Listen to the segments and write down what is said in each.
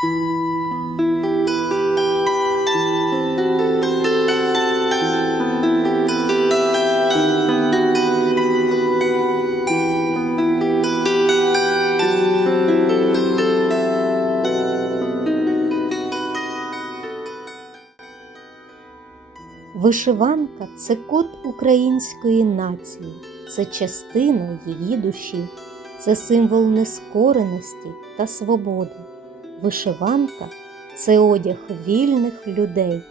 Вишиванка це код української нації, це частина її душі, це символ нескореності та свободи. Вишиванка це одяг вільних людей.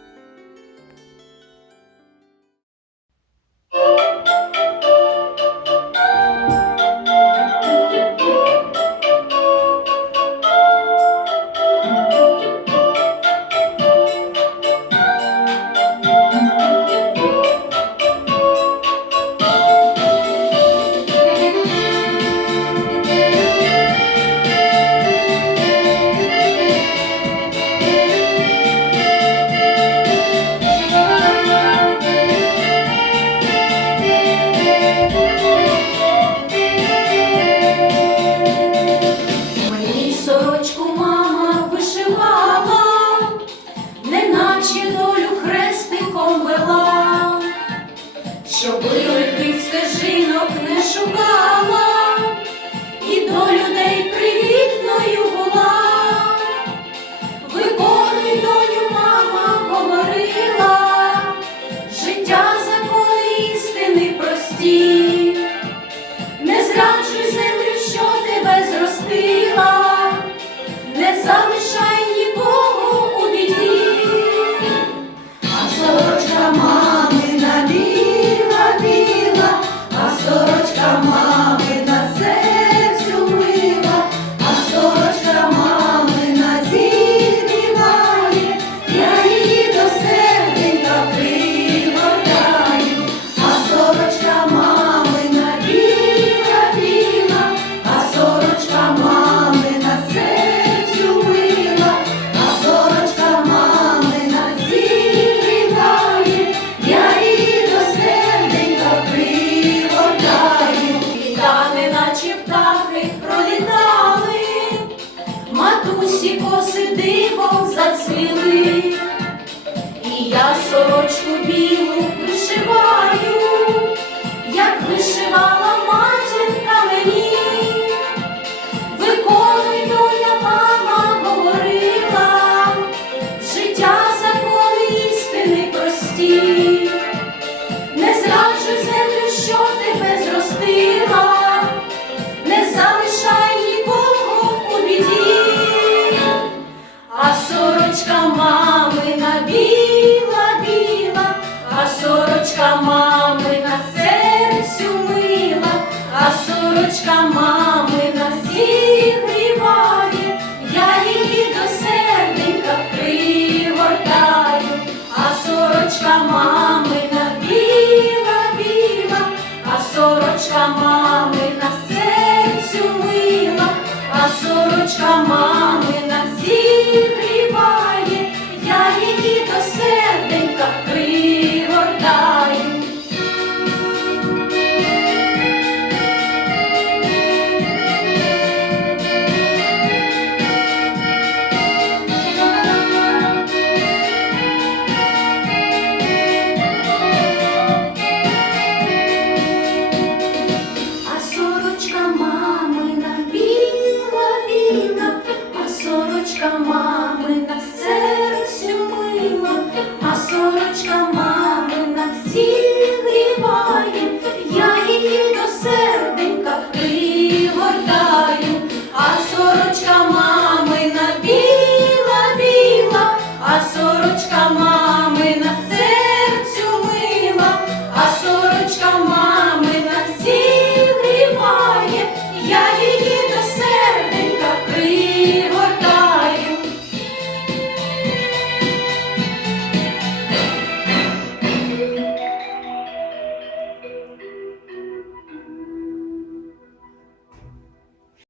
you. сорочка Дочка ма.